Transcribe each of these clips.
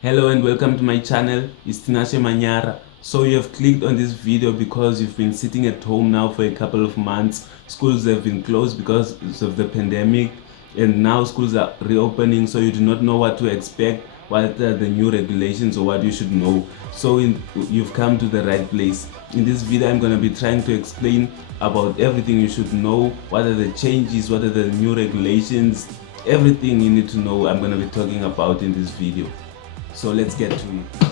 Hello and welcome to my channel. It's Tinashe Manyara. So you have clicked on this video because you've been sitting at home now for a couple of months. Schools have been closed because of the pandemic, and now schools are reopening, so you do not know what to expect, what are the new regulations or what you should know. So you've come to the right place. In this video I'm going to be trying to explain about everything you should know, what are the changes, what are the new regulations, everything you need to know I'm going to be talking about in this video. So let's get to it.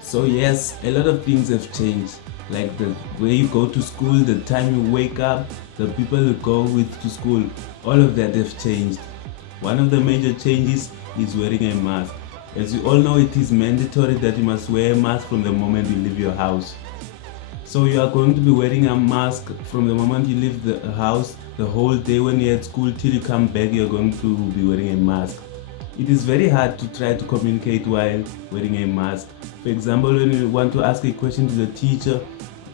So yes, a lot of things have changed, like the way you go to school, the time you wake up, the people you go with to school, all of that have changed. One of the major changes is wearing a mask. As you all know, it is mandatory that you must wear a mask from the moment you leave your house. So you are going to be wearing a mask from the moment you leave the house, the whole day. When you're at school till you come back, you're going to be wearing a mask. It is very hard to try to communicate while wearing a mask. For example, when you want to ask a question to the teacher,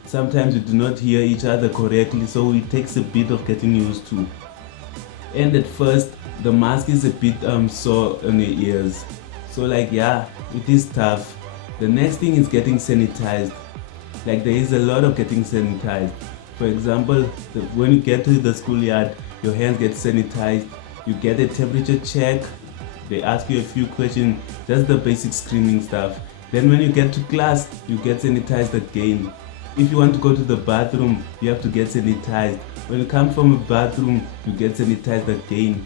sometimes you do not hear each other correctly, so it takes a bit of getting used to. And at first, the mask is a bit sore on your ears. So it is tough. The next thing is getting sanitized. There is a lot of getting sanitized. For example, when you get to the schoolyard, your hands get sanitized. You get a temperature check. They ask you a few questions, just the basic screening stuff. Then when you get to class, you get sanitized again. If you want to go to the bathroom, you have to get sanitized. When you come from a bathroom, you get sanitized again.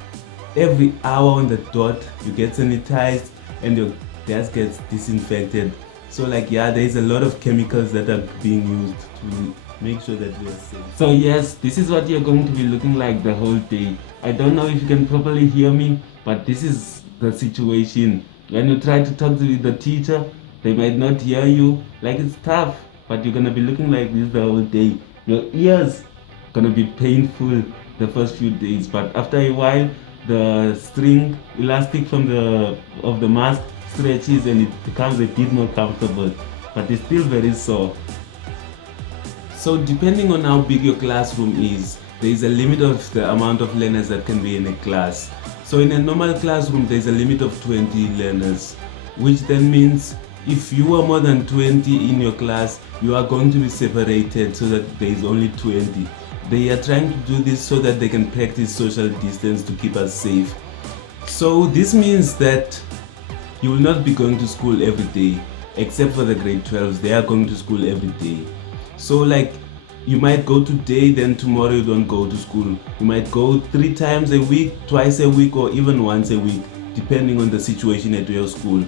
Every hour on the dot, you get sanitized and your desk gets disinfected. So there is a lot of chemicals that are being used to make sure that we are safe. So yes, this is what you're going to be looking like the whole day. I don't know if you can properly hear me, but this is the situation. When you try to talk to the teacher, they might not hear you. It's tough, but you're gonna be looking like this the whole day. Your ears gonna be painful the first few days, but after a while the string elastic from the mask stretches and it becomes a bit more comfortable, but it's still very sore. So depending on how big your classroom is, there is a limit of the amount of learners that can be in a class. So in a normal classroom, there is a limit of 20 learners, which then means if you are more than 20 in your class, you are going to be separated so that there is only 20. They are trying to do this so that they can practice social distance to keep us safe. So this means that you will not be going to school every day, except for the grade 12s. They are going to school every day. So you might go today, then tomorrow you don't go to school. You might go 3 times a week, twice a week, or even once a week, depending on the situation at your school.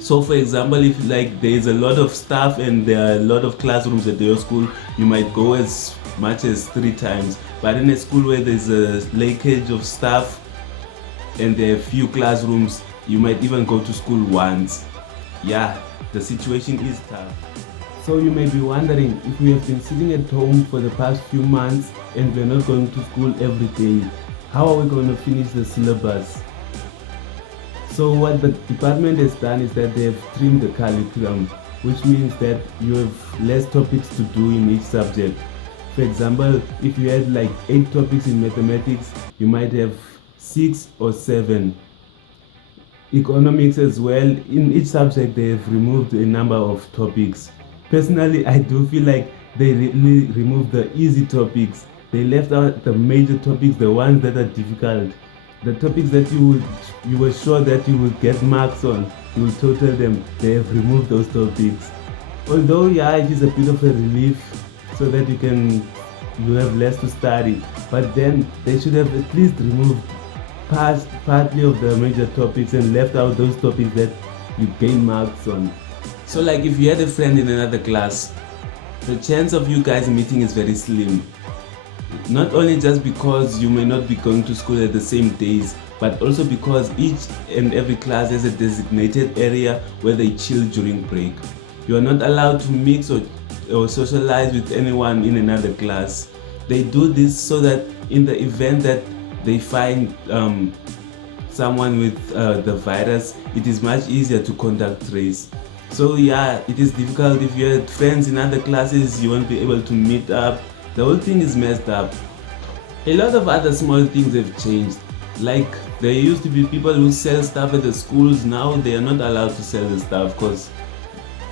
So for example, if there is a lot of staff and there are a lot of classrooms at your school, you might go as much as 3 times. But in a school where there's a leakage of staff and there are few classrooms, you might even go to school once. Yeah, the situation is tough. So you may be wondering, if we have been sitting at home for the past few months and we're not going to school every day, how are we going to finish the syllabus? So what the department has done is that they have trimmed the curriculum, which means that you have less topics to do in each subject. For example, if you had 8 topics in mathematics, you might have 6 or 7. Economics as well, in each subject they have removed a number of topics. Personally, I do feel like they really removed the easy topics. They left out the major topics, the ones that are difficult. The topics that you were sure that you would get marks on, you will total them. They have removed those topics. Although it is a bit of a relief so that you have less to study. But then they should have at least removed partly of the major topics and left out those topics that you gain marks on. So if you had a friend in another class, the chance of you guys meeting is very slim. Not only just because you may not be going to school at the same days, but also because each and every class has a designated area where they chill during break. You are not allowed to mix or socialize with anyone in another class. They do this so that in the event that they find someone with the virus, it is much easier to contact trace. So it is difficult. If you had friends in other classes, you won't be able to meet up. The whole thing is messed up. A lot of other small things have changed, like There used to be people who sell stuff at the schools. Now they are not allowed to sell the stuff because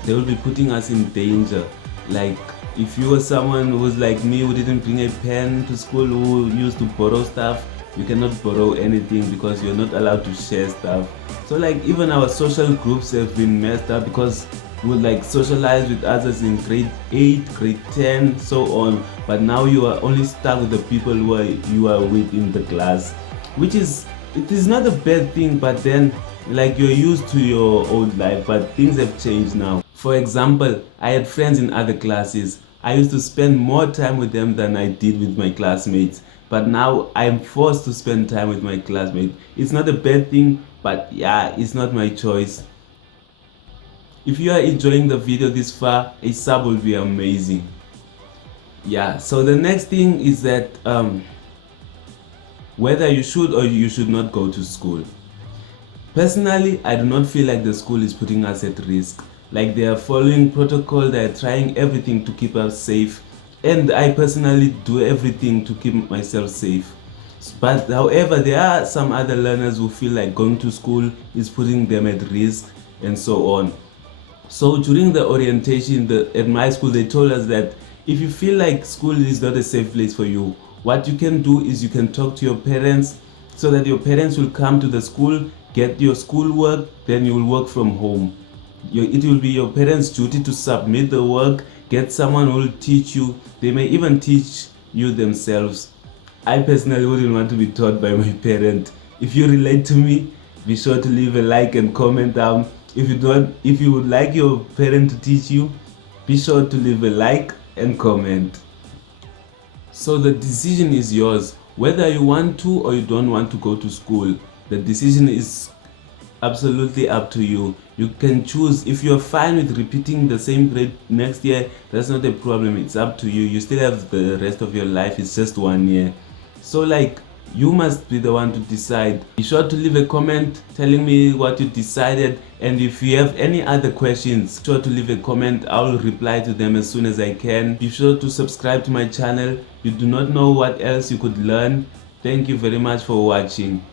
they will be putting us in danger. Like if you were someone who was like me, who didn't bring a pen to school, who used to borrow stuff, you cannot borrow anything because you're not allowed to share stuff. So like even our social groups have been messed up because we would like socialize with others in grade 8, grade 10, so on. But now you are only stuck with the people who you are with in the class, which is, it is not a bad thing, but then like you're used to your old life, but things have changed now. For example, I had friends in other classes. I used to spend more time with them than I did with my classmates. But now I'm forced to spend time with my classmates. It's not a bad thing, but yeah, it's not my choice. If you are enjoying the video this far, a sub will be amazing. Yeah, so the next thing is that whether you should or you should not go to school. Personally, I do not feel like the school is putting us at risk. Like they are following protocol, they are trying everything to keep us safe. And I personally do everything to keep myself safe. But however, there are some other learners who feel like going to school is putting them at risk and so on. So during the orientation at my school, they told us that if you feel like school is not a safe place for you, what you can do is you can talk to your parents so that your parents will come to the school, get your schoolwork, then you will work from home. It will be your parents' duty to submit the work, get someone who will teach you. They may even teach you themselves. I personally wouldn't want to be taught by my parent. If you relate to me, be sure to leave a like and comment down. If you would like your parent to teach you, be sure to leave a like and comment. So the decision is yours. Whether you want to or you don't want to go to school, the decision is absolutely up to you. You can choose. If you're fine with repeating the same grade next year, that's not a problem. It's up to you. You still have the rest of your life. It's just 1 year. So like, you must be the one to decide. Be sure to leave a comment telling me what you decided, and if you have any other questions, be sure to leave a comment. I will reply to them as soon as I can. Be sure to subscribe to my channel. You do not know what else you could learn. Thank you very much for watching.